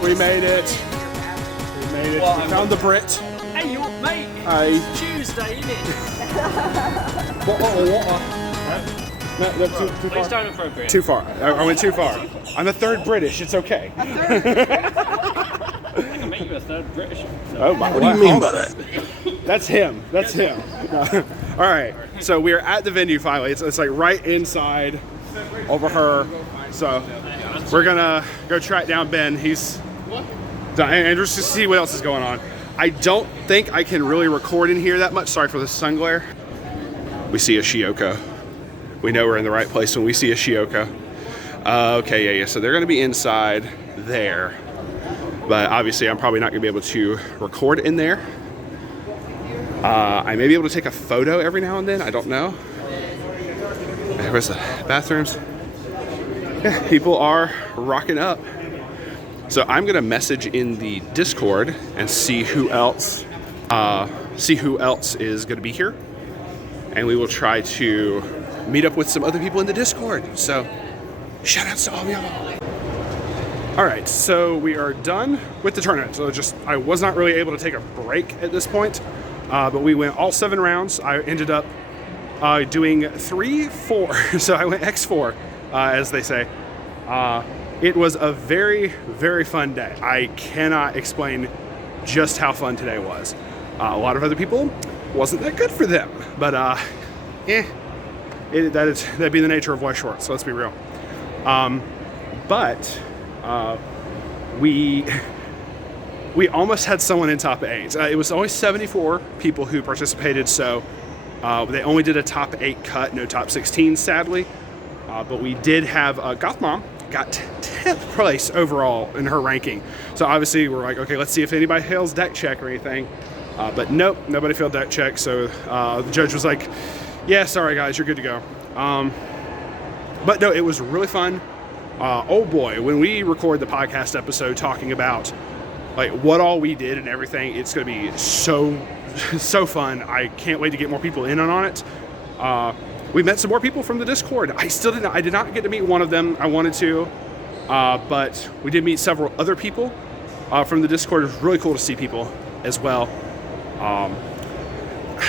We made it. We made it. We found the Brit. Hey, you mate. Hey. It's Tuesday, isn't it? No, that's too Please far. don't appropriate. Too far. I went too far. I'm a third British. It's okay. I can make you a third British. Oh my! What do you mean by that? That's him. That's him. No. All right. So we are at the venue finally. It's like right inside over her. So we're gonna go track down Ben. He's and just to see what else is going on. I don't think I can really record in here that much. Sorry for the sun glare. We see a Shioko. We know we're in the right place when we see a Shioko. Okay, yeah. So they're gonna be inside there. But obviously I'm probably not gonna be able to record in there. I may be able to take a photo every now and then, I don't know. Where's the bathrooms? Yeah, people are rocking up. So I'm gonna message in the Discord and see who else is gonna be here. And we will try to meet up with some other people in the Discord. So shout outs to all of y'all. All right, so we are done with the tournament. So I was not really able to take a break at this point, but we went all 7 rounds. I ended up doing 3-4, so I went X4, as they say. It was a very, very fun day. I cannot explain just how fun today was. A lot of other people, wasn't that good for them, but that'd be the nature of Weiss Schwarz, so let's be real. But we almost had someone in top 8. It was only 74 people who participated, so they only did a top 8 cut, no top 16, sadly. But we did have Gothmom got 10th place overall in her ranking. So obviously we're like, okay, let's see if anybody fails deck check or anything. But nope, nobody failed deck check. So the judge was like, yeah, sorry guys, you're good to go. But no, it was really fun. Oh boy, when we record the podcast episode talking about like what all we did and everything, it's going to be so fun. I can't wait to get more people in on it. We met some more people from the Discord. I did not get to meet one of them. I wanted to, but we did meet several other people from the Discord. It was really cool to see people as well.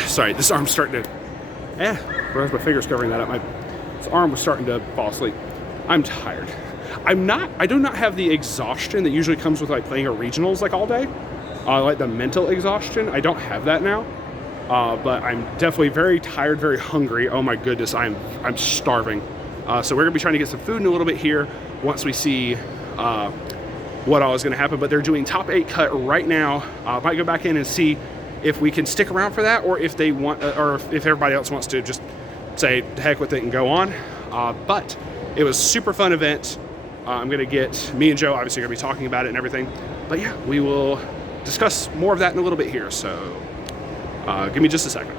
Sorry, this arm's starting to, whereas my finger's covering that up, this arm was starting to fall asleep. I'm tired. I do not have the exhaustion that usually comes with like playing a regionals like all day. Like the mental exhaustion. I don't have that now. But I'm definitely very tired, very hungry. Oh my goodness, I'm starving. So we're gonna be trying to get some food in a little bit here once we see what all is gonna happen. But they're doing top 8 cut right now. Might go back in and see if we can stick around for that, or if they want, or if everybody else wants to just say heck with it and go on. But it was a super fun event. I'm gonna get me and Joe obviously gonna be talking about it and everything. But yeah, we will discuss more of that in a little bit here. So. Give me just a second.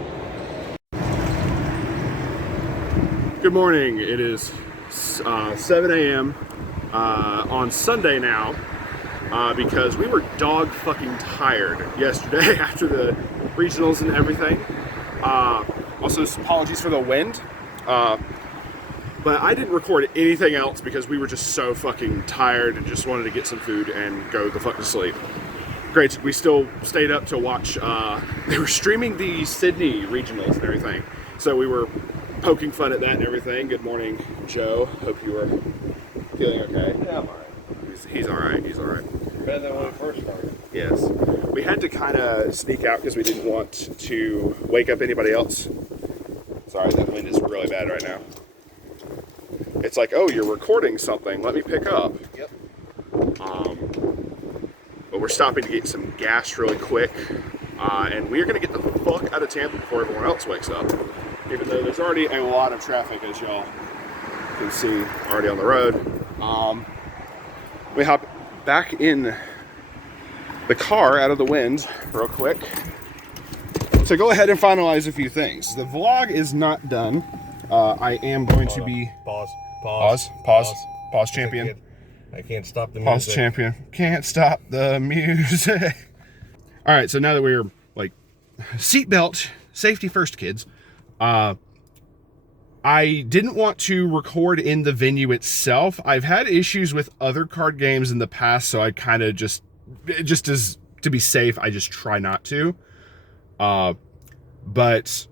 Good morning. It is 7 a.m. On Sunday now because we were dog fucking tired yesterday after the regionals and everything. Also, apologies for the wind. But I didn't record anything else because we were just so fucking tired and just wanted to get some food and go the fuck to sleep. Great, we still stayed up to watch, they were streaming the Sydney regionals and everything. So we were poking fun at that and everything. Good morning, Joe. Hope you were feeling okay. Yeah, I'm alright. He's alright, he's alright. Better than when we first started. Yes. We had to kind of sneak out because we didn't want to wake up anybody else. Sorry, that wind is really bad right now. It's like, oh, you're recording something. Let me pick up. Yep. But we're stopping to get some gas really quick. And we're going to get the fuck out of Tampa before everyone else wakes up. Even though there's already a lot of traffic, as y'all can see, already on the road. We hop back in the car out of the wind real quick. So go ahead and finalize a few things. The vlog is not done. I am going to be... Pause, champion. I can't stop the music. Pause, champion. Can't stop the music. All right, so now that we're like seatbelt, safety first, kids. I didn't want to record in the venue itself. I've had issues with other card games in the past, so I kind of just as to be safe, I just try not to. But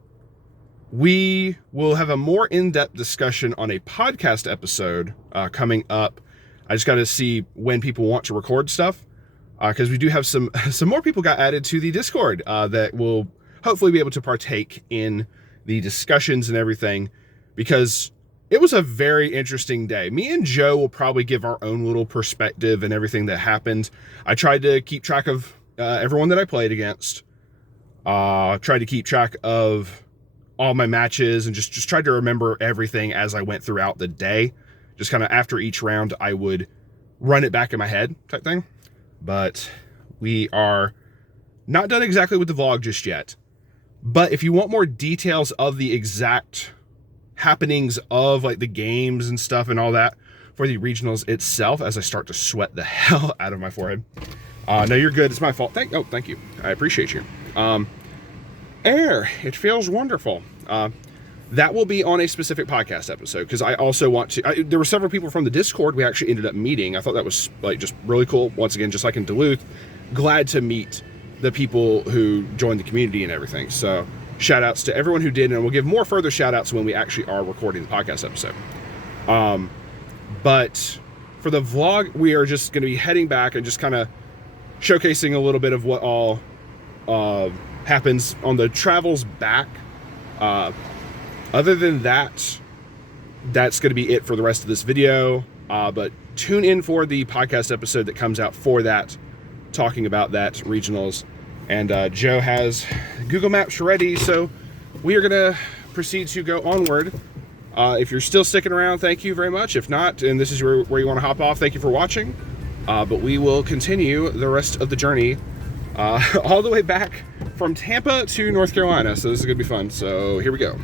we will have a more in-depth discussion on a podcast episode coming up. I just got to see when people want to record stuff, because we do have some more people got added to the Discord that will hopefully be able to partake in the discussions and everything, because it was a very interesting day. Me and Joe will probably give our own little perspective and everything that happened. I tried to keep track of everyone that I played against. Tried to keep track of all my matches and just tried to remember everything as I went throughout the day. Just kind of after each round, I would run it back in my head type thing. But we are not done exactly with the vlog just yet. But if you want more details of the exact happenings of like the games and stuff and all that for the regionals itself, as I start to sweat the hell out of my forehead. No, you're good. It's my fault. Thank you. I appreciate you. Air, it feels wonderful. That will be on a specific podcast episode, because I also want to, there were several people from the Discord we actually ended up meeting. I thought that was like just really cool. Once again, just like in Duluth, glad to meet the people who joined the community and everything. So shout outs to everyone who did, and we'll give more further shout outs when we actually are recording the podcast episode. But for the vlog, we are just going to be heading back and just kind of showcasing a little bit of what all happens on the travels back. Other than that, that's going to be it for the rest of this video. But tune in for the podcast episode that comes out for that, talking about that regionals. And Joe has Google Maps ready, so we are going to proceed to go onward. If you're still sticking around, thank you very much. If not, and this is where you want to hop off, thank you for watching. But we will continue the rest of the journey all the way back from Tampa to North Carolina. So this is going to be fun. So here we go.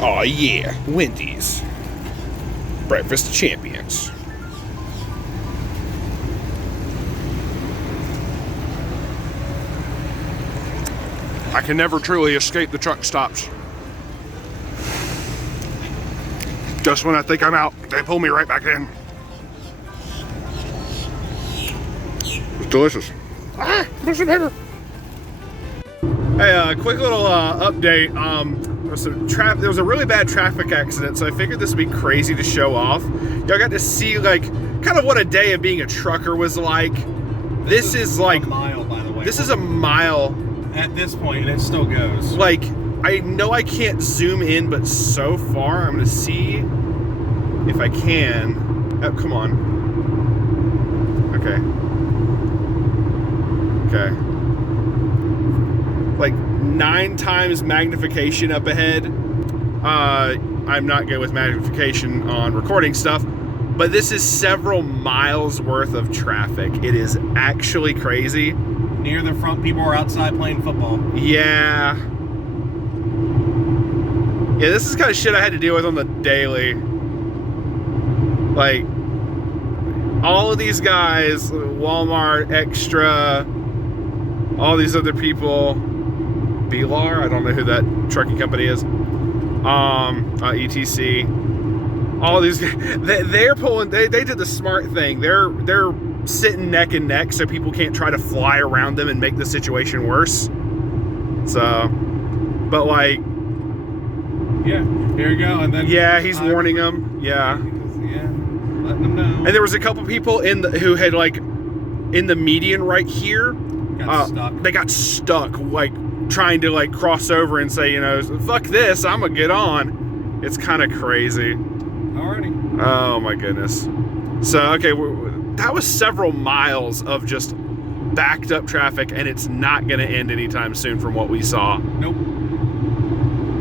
Oh yeah, Wendy's. Breakfast of Champions. I can never truly escape the truck stops. Just when I think I'm out, they pull me right back in. It's delicious. What's the paper? Hey, quick little update. There was a really bad traffic accident, so I figured this would be crazy to show off. Y'all got to see like kind of what a day of being a trucker was like. This is like a mile, by the way. This is a mile at this point, and it still goes. Like, I know I can't zoom in, but so far I'm gonna see if I can. Oh, come on. Okay. Like 9 times magnification up ahead. I'm not good with magnification on recording stuff, but this is several miles worth of traffic. It is actually crazy. Near the front, people are outside playing football. Yeah. Yeah, this is kind of shit I had to deal with on the daily. Like, all of these guys, Walmart, Extra, all these other people, BLAR, I don't know who that trucking company is, ETC, all these guys, they're pulling, they did the smart thing. They're sitting neck and neck so people can't try to fly around them and make the situation worse. So, but like, yeah, here we go. And then yeah, he's warning them. Yeah, letting them know. And there was a couple people who had like in the median right here. Stuck. They got stuck, like trying to like cross over and say, you know, fuck this, I'm gonna get on. It's kind of crazy. Alrighty. Oh my goodness. So okay, that was several miles of just backed up traffic, and it's not going to end anytime soon from what we saw. Nope.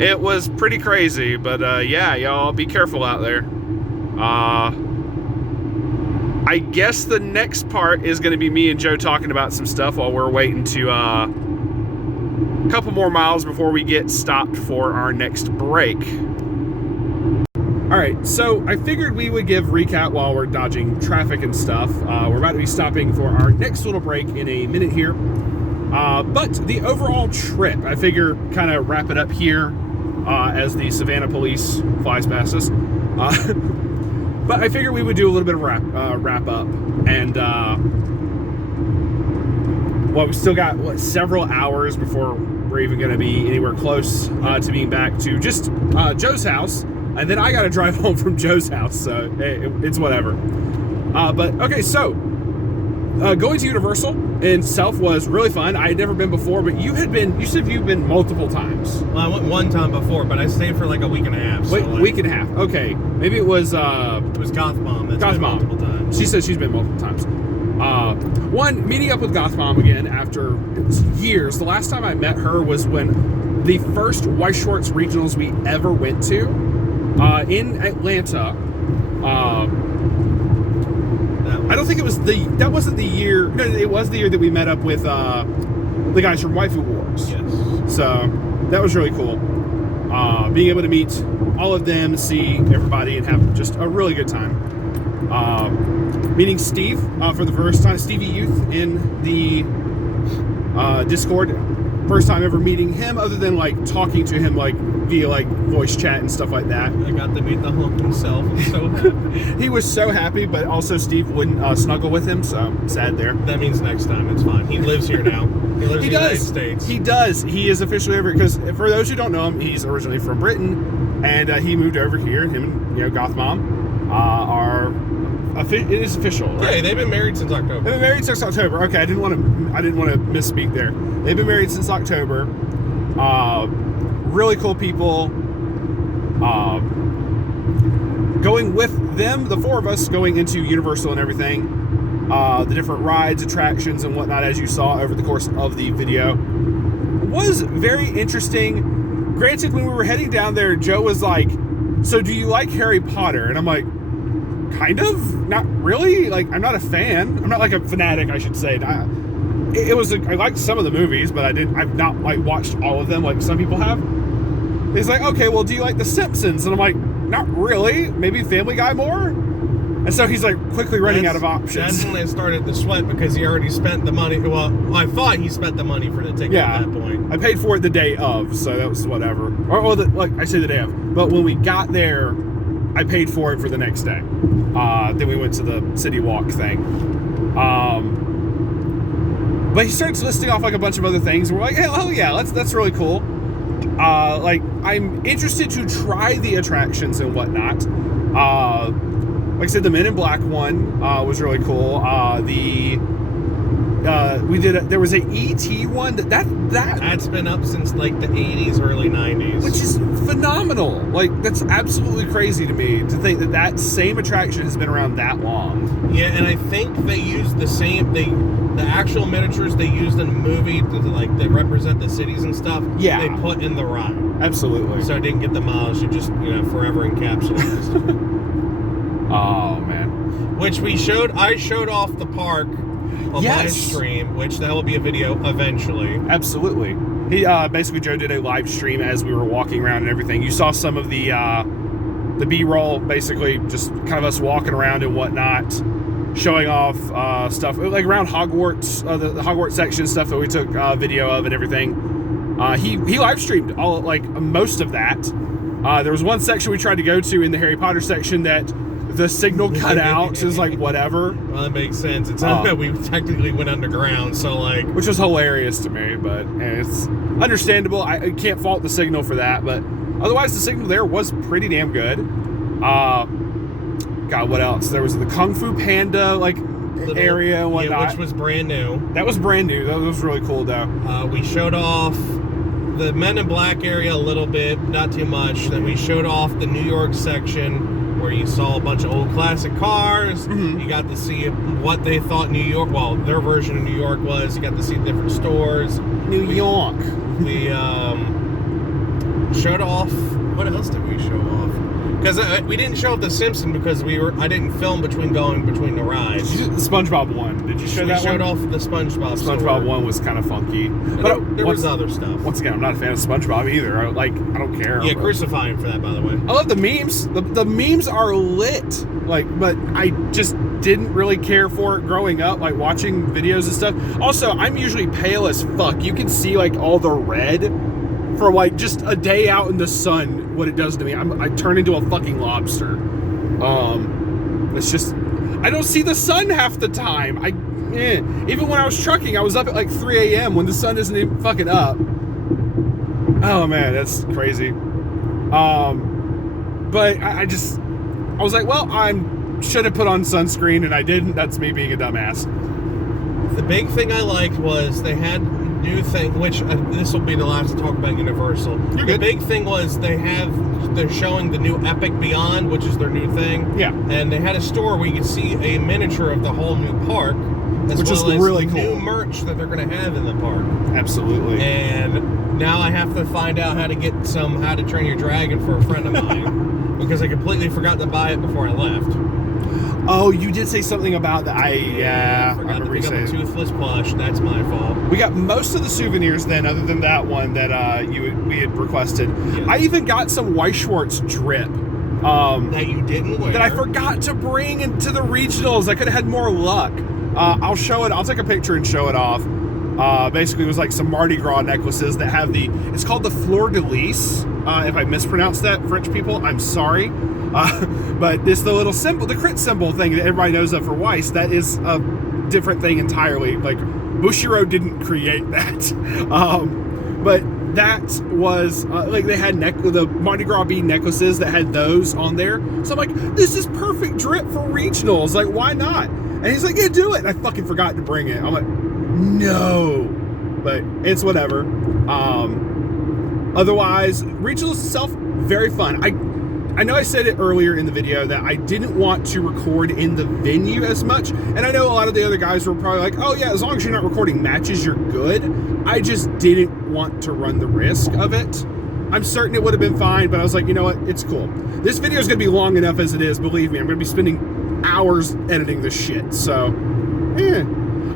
It was pretty crazy, but yeah, y'all be careful out there. I guess the next part is going to be me and Joe talking about some stuff while we're waiting to a couple more miles before we get stopped for our next break. All right, so I figured we would give recap while we're dodging traffic and stuff. We're about to be stopping for our next little break in a minute here. But the overall trip, I figure kind of wrap it up here as the Savannah police flies past us. But I figured we would do a little bit of wrap up. And, well, we still got, several hours before we're even going to be anywhere close to being back to just Joe's house. And then I got to drive home from Joe's house, so it's whatever. But, okay, so, going to Universal in itself was really fun. I had never been before, but you said you've been multiple times. Well, I went one time before, but I stayed for like a week and a half. So week and a half, okay. Maybe it was... it was Goth Mom. That's been multiple times. She says she's been multiple times. One, meeting up with Goth Mom again after years. The last time I met her was when the first Weiss Schwarz regionals we ever went to in Atlanta. I don't think it was that wasn't the year. No, it was the year that we met up with the guys from Waifu Wars. Yes. So that was really cool. Being able to meet all of them, see everybody, and have just a really good time. Meeting Steve for the first time, Stevie Youth in the Discord. First time ever meeting him, other than like talking to him like via like voice chat and stuff like that. I got to meet the hunk himself. I'm so happy. He was so happy, but also Steve wouldn't snuggle with him, so sad there. That means next time it's fine. He lives here now. He lives in the United States. He does. He is officially over, because for those who don't know him, he's originally from Britain, and he moved over here. And him and Goth Mom are. It is official, right? Yeah, they've been married since October. They've been married since October. Okay, I didn't want to misspeak there. They've been married since October. Really cool people. Going with them, the four of us, going into Universal and everything. The different rides, attractions, and whatnot, as you saw over the course of the video, was very interesting. Granted, when we were heading down there, Joe was like, "So do you like Harry Potter?" And I'm like, kind of, not really. Like, I'm not a fan. I'm not like a fanatic, I should say. I liked some of the movies, but I've not like watched all of them like some people have. He's like, "Okay, well, do you like The Simpsons?" And I'm like, "Not really. Maybe Family Guy more." And so he's like quickly running out of options. That's when I started to sweat, because he already spent the money. Well, I thought he spent the money for the ticket at that point. I paid for it the day of, so that was whatever. Like I say the day of. But when we got there, I paid for it for the next day. Then we went to the City Walk thing. But he starts listing off like a bunch of other things, and we're like, "Hey, oh yeah, that's really cool." Like, I'm interested to try the attractions and whatnot. Like I said, the Men in Black one was really cool. There was a E.T. one That's been up since like the 80s, early 90s. which is phenomenal. Like, that's absolutely crazy to me to think that same attraction has been around that long. Yeah, and I think they used the same the actual miniatures they used in the movie that represent the cities and stuff. Yeah. They put in the ride. Absolutely. So it didn't get demolished. It just, forever encapsulated. Oh man. Which I showed off the park on my stream, which that will be a video eventually. Absolutely. He basically, Joe did a live stream as we were walking around and everything. You saw some of the B-roll, basically just kind of us walking around and whatnot, showing off stuff like around Hogwarts, the Hogwarts section stuff that we took video of and everything. He live streamed all most of that. There was one section we tried to go to in the Harry Potter section that the signal cut out. So it was like, whatever. Well, that makes sense. It's not that we technically went underground, so which was hilarious to me, but it's understandable. I can't fault the signal for that, but otherwise the signal there was pretty damn good. God, what else? There was the Kung Fu Panda little area and whatnot. Yeah, which was brand new. That was brand new. That was really cool, though. We showed off the Men in Black area a little bit, not too much. Then we showed off the New York section. where you saw a bunch of old classic cars. Mhm. You got to see what they thought New York, well, their version of New York was. You got to see different stores. New York. We showed off. What else did we show off? Because we didn't show off the Simpson because I didn't film between the rides. The SpongeBob one. Did you show We that showed one? off the SpongeBob. SpongeBob store. one was kind of funky. But there was other stuff. Once again, I'm not a fan of SpongeBob either. I don't care. Yeah, but- crucify him for that, by the way. I love the memes. The memes are lit. But I just didn't really care for it growing up, like watching videos and stuff. Also, I'm usually pale as fuck. You can see like all the red for like just a day out in the sun. What it does to me, I turn into a fucking lobster. It's just I don't see the sun half the time. Even when I was trucking, I was up at like 3 a.m. when the sun isn't even fucking up. Oh man, that's crazy. But I was like, well, I should have put on sunscreen and I didn't. That's me being a dumbass. The big thing I liked was they had new thing, which this will be the last to talk about Universal. You're the good. big thing was they're showing the new Epic Beyond, which is their new thing. Yeah. And they had a store where you could see a miniature of the whole new park, as Which is well as really new cool. merch that they're going to have in the park. Absolutely. And now I have to find out how to get some How to Train Your Dragon for a friend of mine because I completely forgot to buy it before I left. Oh, you did say something about that. I forgot to remember you pick up a saying. toothless plush. That's my fault. We got most of the souvenirs then, other than that one that we had requested. Yeah. I even got some Weiss Schwarz drip. That you didn't wear. That I forgot to bring into the regionals. I could have had more luck. I'll show it. I'll take a picture and show it off. Basically, it was like some Mardi Gras necklaces that have it's called the Fleur de Lis. If I mispronounced that, French people, I'm sorry. But it's the little symbol, the crit symbol thing that everybody knows of for Weiss. That is a different thing entirely. Like, Bushiroad didn't create that. But that was, like, they had the Mardi Gras bead necklaces that had those on there. So I'm like, this is perfect drip for regionals. Like, why not? And he's like, yeah, do it. And I fucking forgot to bring it. I'm like, no. But it's whatever. Otherwise, regionals itself, very fun. I know I said it earlier in the video that I didn't want to record in the venue as much, and I know a lot of the other guys were probably like, oh yeah, as long as you're not recording matches, you're good. I just didn't want to run the risk of it. I'm certain it would have been fine, but I was like, you know what, it's cool. This video is going to be long enough as it is, believe me. I'm going to be spending hours editing this shit, so,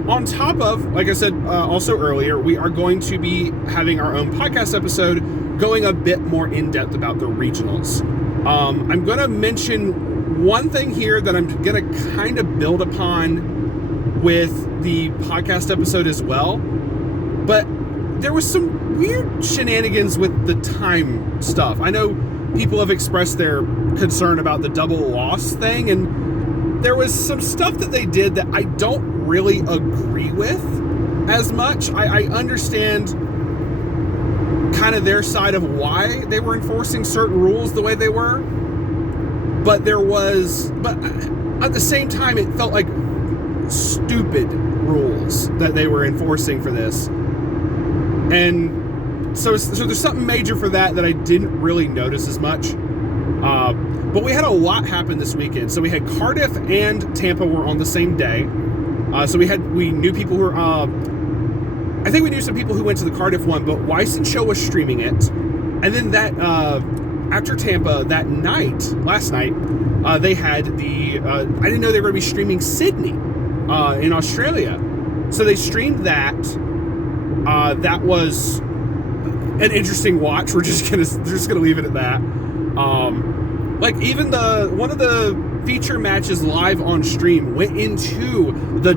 On top of, like I said also earlier, we are going to be having our own podcast episode going a bit more in-depth about the regionals. I'm going to mention one thing here that I'm going to kind of build upon with the podcast episode as well. But there was some weird shenanigans with the time stuff. I know people have expressed their concern about the double loss thing, and there was some stuff that they did that I don't really agree with as much. I understand kind of their side of why they were enforcing certain rules the way they were, but at the same time it felt like stupid rules that they were enforcing for this, and so there's something major for that I didn't really notice as much. But we had a lot happen this weekend. So we had Cardiff and Tampa were on the same day. So we knew people who were I think we knew some people who went to the Cardiff one, but Weiss and Show was streaming it. And then that after Tampa that night, last night, they had I didn't know they were going to be streaming Sydney in Australia. So they streamed that. That was an interesting watch. We're just gonna leave it at that. Like even one of the feature matches live on stream went into a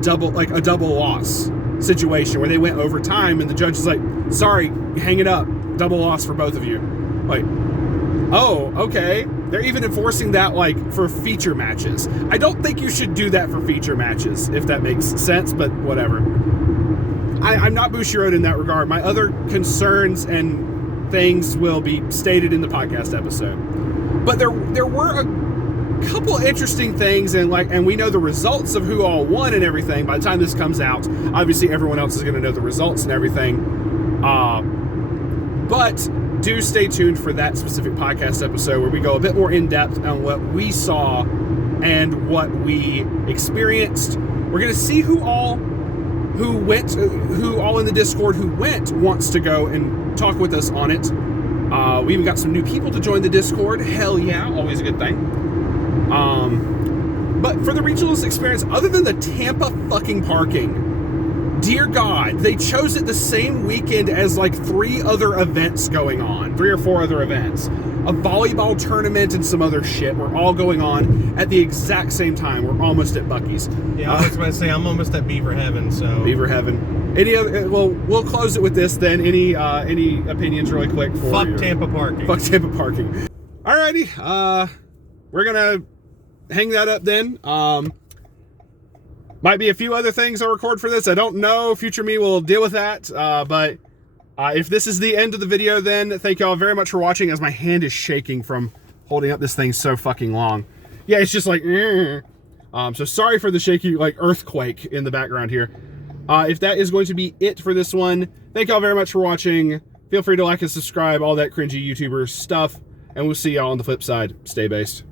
double loss situation where they went overtime and the judge is like, sorry, hang it up, double loss for both of you. Like, oh, okay. They're even enforcing that like for feature matches. I don't think you should do that for feature matches, if that makes sense, but whatever. I'm not Bushiroad in that regard. My other concerns and things will be stated in the podcast episode. But there were a couple interesting things, and we know the results of who all won and everything. By the time this comes out, obviously everyone else is going to know the results and everything. But do stay tuned for that specific podcast episode where we go a bit more in depth on what we saw and what we experienced. We're going to see who all in the Discord who went wants to go and talk with us on it. We even got some new people to join the Discord. Hell yeah, always a good thing. But for the regionals experience, other than the Tampa fucking parking, dear God, they chose it the same weekend as like 3 other events going on. 3 or 4 other events. A volleyball tournament and some other shit were all going on at the exact same time. We're almost at Buc-ee's. Yeah, I was about to say, I'm almost at Beaver Heaven, so... Beaver Heaven. Any other... Well, we'll close it with this then. Any opinions really quick for Fuck Tampa parking. Fuck Tampa parking. Alrighty. We're gonna hang that up then. Might be a few other things I'll record for this. I don't know. Future me will deal with that. But if this is the end of the video, then thank y'all very much for watching, as my hand is shaking from holding up this thing so fucking long. Yeah, it's just like... so sorry for the shaky, like, earthquake in the background here. If that is going to be it for this one, thank y'all very much for watching. Feel free to like and subscribe, all that cringy YouTuber stuff. And we'll see y'all on the flip side. Stay based.